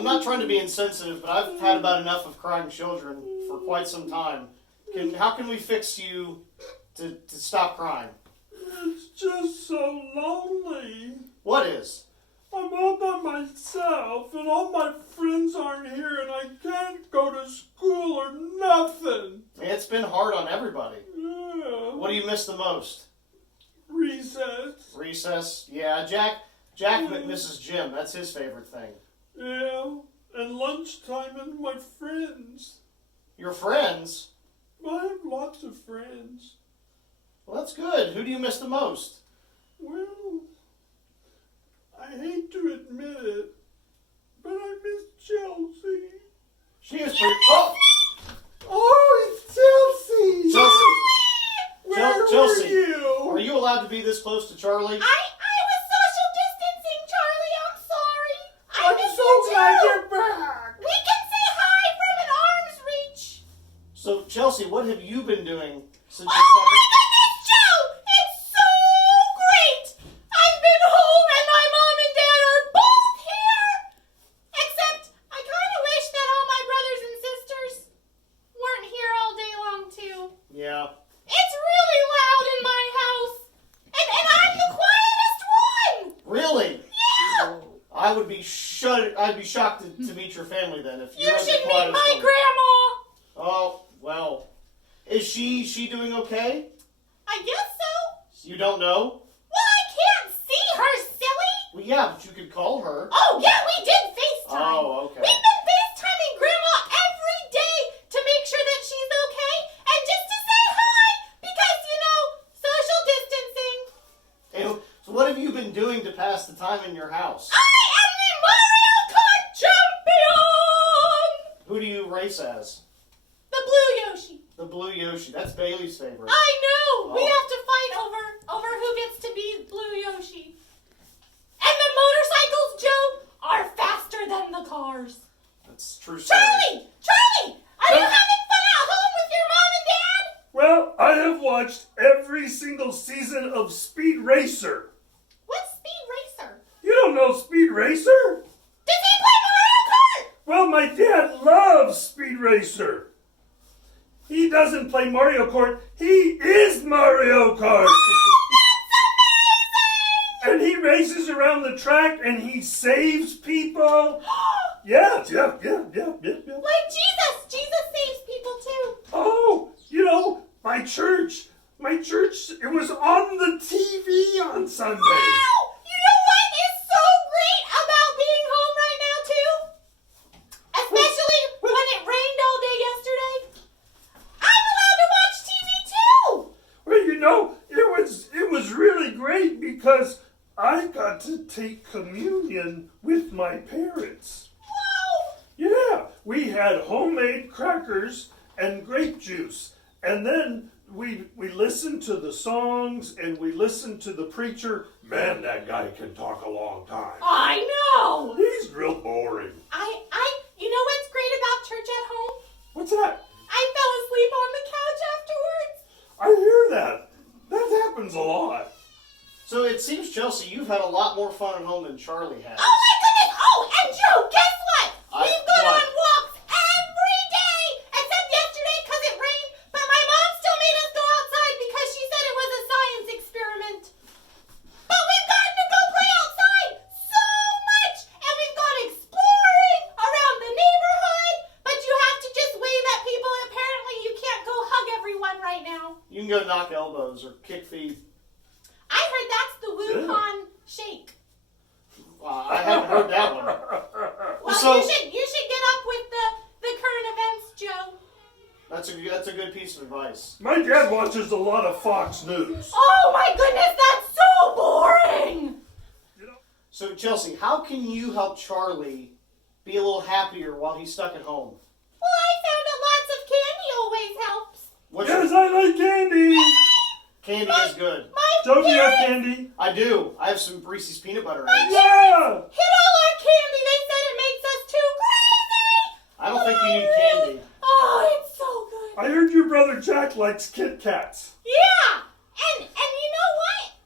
I'm not trying to be insensitive, but I've had about enough of crying children for quite some time. How can we fix you to stop crying? It's just so lonely. What is? I'm all by myself, and all my friends aren't here, and I can't go to school or nothing. It's been hard on everybody. Yeah. What do you miss the most? Recess. Recess? Yeah, Jack misses gym. That's his favorite thing. Yeah, and lunchtime and my friends. Your friends? I have lots of friends. Well, that's good. Who do you miss the most? Well, I hate to admit it, but I miss Chelsea. She is pretty... Oh! Oh, it's Chelsea! Chelsea! Where were you? Are you allowed to be this close to Charlie? I was social distancing, Charlie. I'm sorry. I'm so glad you're back. We can say hi from an arm's reach. So, Chelsea, what have you been doing since Oh you started... my goodness, Joe! It's so great! I've been home and my mom and dad are both here! Except, I kind of wish that all my brothers and sisters weren't here all day long, too. Yeah. It's really loud in my house. And I'm the quietest one! Really? Yeah! I'd be shocked to meet your family then if You you're the should meet quietest my one. grandma! Oh, well. Is she doing okay? I guess so. You don't know? Well, I can't see her, silly! Well, yeah, but you could call her. Oh, yeah, we did FaceTime. Oh, okay. We've been FaceTiming Grandma every day to make sure that she's okay and just to say hi because, social distancing. So what have you been doing to pass the time in your house? I am the Mario Kart champion! Who do you race as? The blue Yoshi. The blue Yoshi. That's Bailey's favorite. I know. We Oh. have to fight over who gets to be blue Yoshi. And the motorcycles, Joe, are faster than the cars. That's true story. Charlie, are you having fun at home with your mom and dad? Well, I have watched every single season of Speed Racer. What's Speed Racer? You don't know Speed Racer? Does he play Mario Kart? Well, my dad loves Speed Racer. He doesn't play Mario Kart. He is Mario Kart. And he races around the track and he saves people. Yeah. Like Jesus. Jesus saves people too. Oh, my church, it was on the TV on Sunday. Wow! You know what is so great about being home right now too? Especially when it rained all day yesterday. I'm allowed to watch TV too! Well, it was really great because I got to take communion with my parents. Whoa! Yeah, we had homemade crackers and grape juice. And then we listened to the songs and we listened to the preacher. Man, that guy can talk a long time. I know! He's real boring. You know what's great about church at home? What's that? I fell asleep on the couch afterwards. I hear that. That happens a lot. So it seems, Chelsea, you've had a lot more fun at home than Charlie has. Oh my goodness! Oh, and Joe, guess what? We've gone what? on walks every day, except yesterday because it rained, but my mom still made us go outside because she said it was a science experiment. But we've gotten to go play outside so much, and we've gone exploring around the neighborhood, but you have to just wave at people. Apparently you can't go hug everyone right now. You can go knock elbows or kick feet. I heard that's the Wuhan shake. I haven't heard that one. Well, So- you should get up with the current events, Joe. That's a good piece of advice. My dad watches a lot of Fox News. Oh my goodness, that's so boring! So, Chelsea, how can you help Charlie be a little happier while he's stuck at home? Well, I found that lots of candy always helps. What's Yes, I like candy. Candy is good. My Don't you have parents candy? I do. I have some Reese's peanut butter My eggs. Yeah. hid all our candy. They said it makes us too crazy. I don't think you need candy. Oh, it's so good. I heard your brother Jack likes Kit Kats. Yeah, and you know what?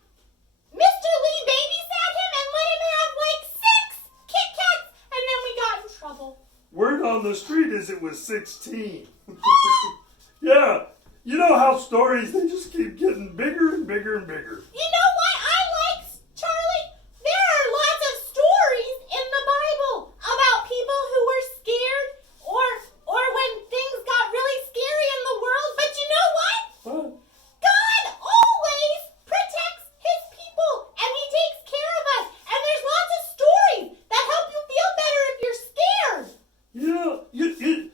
Mr. Lee babysat him and let him have like 6 Kit Kats, and then we got in trouble. word on the street is it was 16. Yeah, you know how stories, they just keep getting bigger and bigger and bigger. You know what I like, Charlie? There are lots of stories in the Bible about people who were scared or when things got really scary in the world. But you know what? Huh? God always protects his people and he takes care of us. And there's lots of stories that help you feel better if you're scared. Yeah,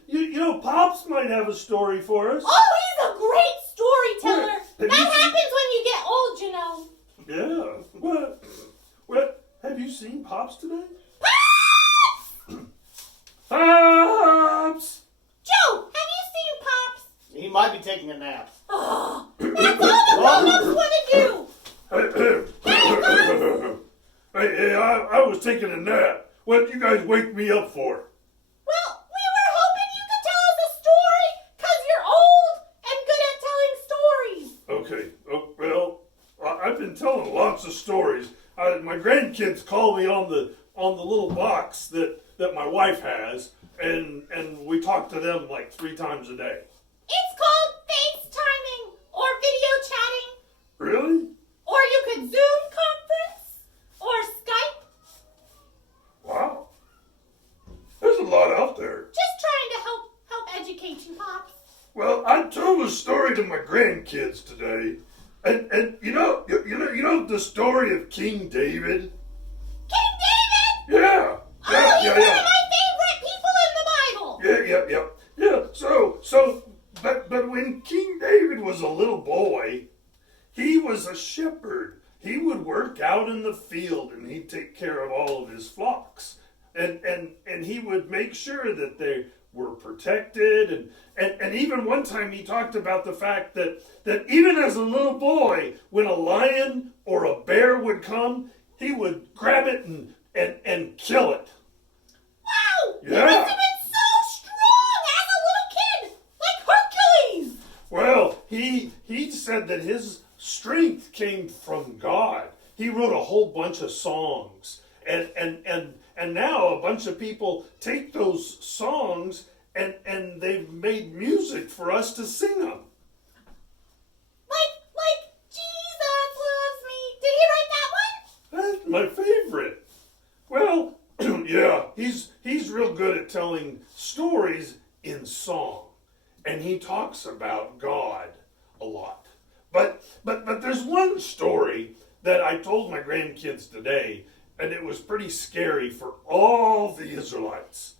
you know, Pops might have a story for us. Oh, he's a great storyteller. Have That you seen- happens when you get old, you know. Yeah, what, have you seen Pops today? Pops! Pops! Joe, have you seen Pops? He might be taking a nap. Oh, that's all the grown-ups want to do. Hey, I was taking a nap. What did you guys wake me up for? Well, we were hoping you could tell us a story because you're old and good at telling stories. Okay, well, I've been telling lots of stories. My grandkids call me on the little box that my wife has, and we talk to them like 3 times a day. It's called FaceTiming or video chatting, Really? or you could Zoom conference or Skype. Wow. There's a lot out there. Just trying to help educate you, Pops. Well, I told a story to my grandkids today, and you know the story of King David. King David! Yeah. Oh, he's one of my favorite people in the Bible. Yeah. But when King David was a little boy, he was a shepherd. He would work out in the field and he'd take care of all of his flocks. And he would make sure that they were protected. And even one time he talked about the fact that even as a little boy, when a lion or a bear would come, he would grab it and kill it. Wow! Yeah. He must have been so strong as a little kid, like Hercules. Well, he said that his strength came from God. He wrote a whole bunch of songs. And now a bunch of people take those songs and they've made music for us to sing them. Like Jesus loves me. Did he write that one? That's my favorite. Well, yeah, he's real good at telling stories in song. And he talks about God a lot. But there's one story that I told my grandkids today, and it was pretty scary for all the Israelites.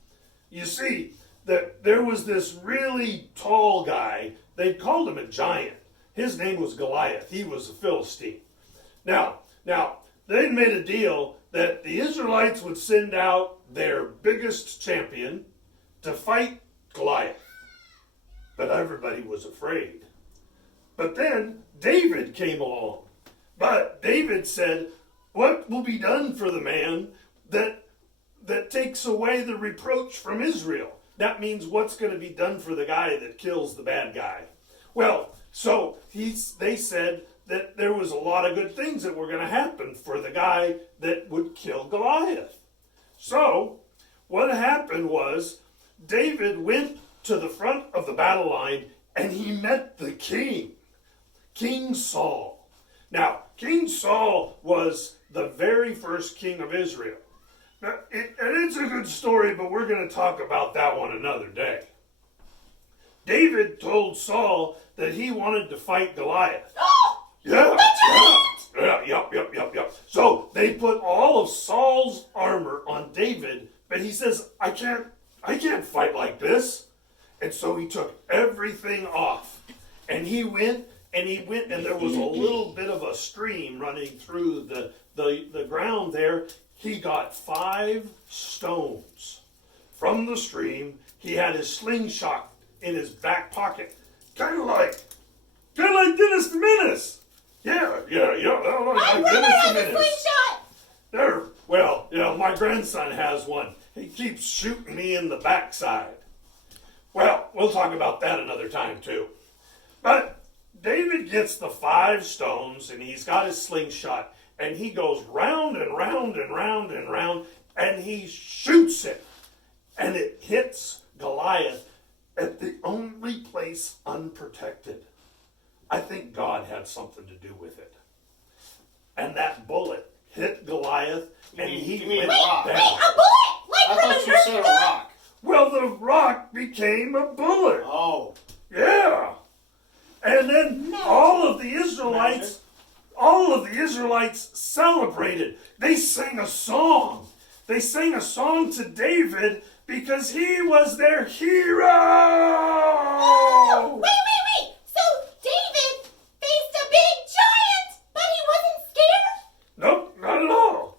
You see, that there was this really tall guy. They called him a giant. His name was Goliath. He was a Philistine. Now, they made a deal that the Israelites would send out their biggest champion to fight Goliath. But everybody was afraid. But then David came along. But David said, what will be done for the man that takes away the reproach from Israel? That means what's going to be done for the guy that kills the bad guy? Well, so they said that there was a lot of good things that were going to happen for the guy that would kill Goliath. So what happened was David went to the front of the battle line and he met the king, King Saul. Now, King Saul was the very first king of Israel. Now, it's a good story, but we're going to talk about that one another day. David told Saul that he wanted to fight Goliath. Yeah. So they put all of Saul's armor on David, but he says, I can't fight like this. And so he took everything off. And he went, and there was a little bit of a stream running through the ground there. He got 5 stones from the stream. He had his slingshot in his back pocket. Kind of like Dennis the Menace. Yeah. My brother has a slingshot. There. Well, my grandson has one. He keeps shooting me in the backside. Well, we'll talk about that another time too. But David gets the 5 stones and he's got his slingshot and he goes round and round and round and round and he shoots it. and it hits Goliath at the only place unprotected. I think God had something to do with it. And that bullet hit Goliath, and you he mean went a rock? down. Wait, a bullet? Like I from a thought you Nerf said a gun? rock. Well, the rock became a bullet. Oh. Yeah. And then Magic. all of the Israelites celebrated. They sang a song. They sang a song to David because he was their hero. Oh, wait. So David faced a big giant, but he wasn't scared? Nope, not at all.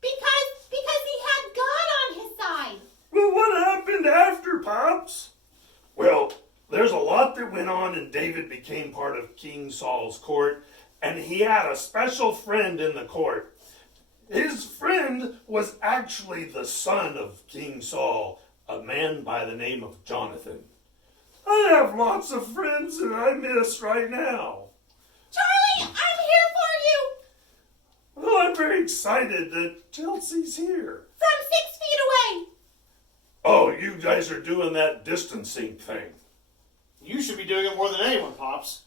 Because he had God on his side. Well, what happened after, Pops? Well, there's a lot that went on, and David became part of King Saul's court, and he had a special friend in the court. His friend was actually the son of King Saul, a man by the name of Jonathan. I have lots of friends that I miss right now. Charlie, I'm here for you. Well, I'm very excited that Chelsea's here. From 6 feet away. Oh, you guys are doing that distancing thing. You should be doing it more than anyone, Pops.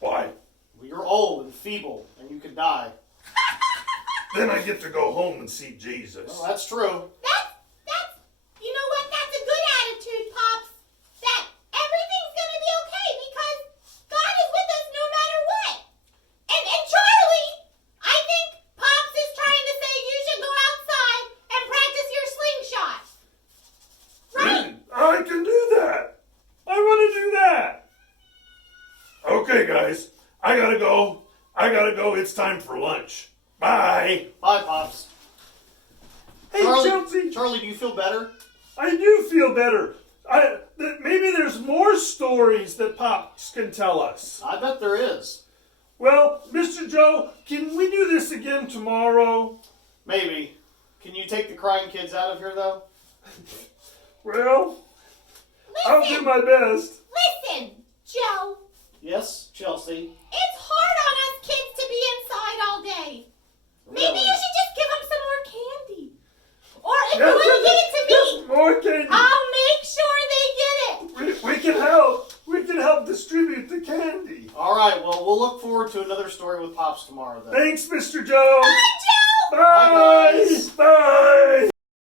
Why? Well, you're old and feeble, and you could die. Then I get to go home and see Jesus. Well, that's true. That's, you know what? That's a good attitude, Pops. That everything's gonna be okay because God is with us no matter what. And Charlie, I think Pops is trying to say you should go outside and practice your slingshot. Right? I can do that. I want to do that. Okay, guys. I gotta go. It's time for lunch. Bye. Bye, Pops. Hey, Chelsea. Charlie, do you feel better? I do feel better. Maybe there's more stories that Pops can tell us. I bet there is. Well, Mr. Joe, can we do this again tomorrow? Maybe. Can you take the crying kids out of here, though? Well, I'll do my best. Listen, Joe. Yes, Chelsea. It's hard on us kids to be inside all day. Maybe Really? you should just give them some more candy. Or if you want to give it to me, More candy. I'll make sure they get it. We can help. We can help distribute the candy. All right, well, we'll look forward to another story with Pops tomorrow, then. Thanks, Mr. Joe. Bye, Joe. Bye. Bye, guys. Bye.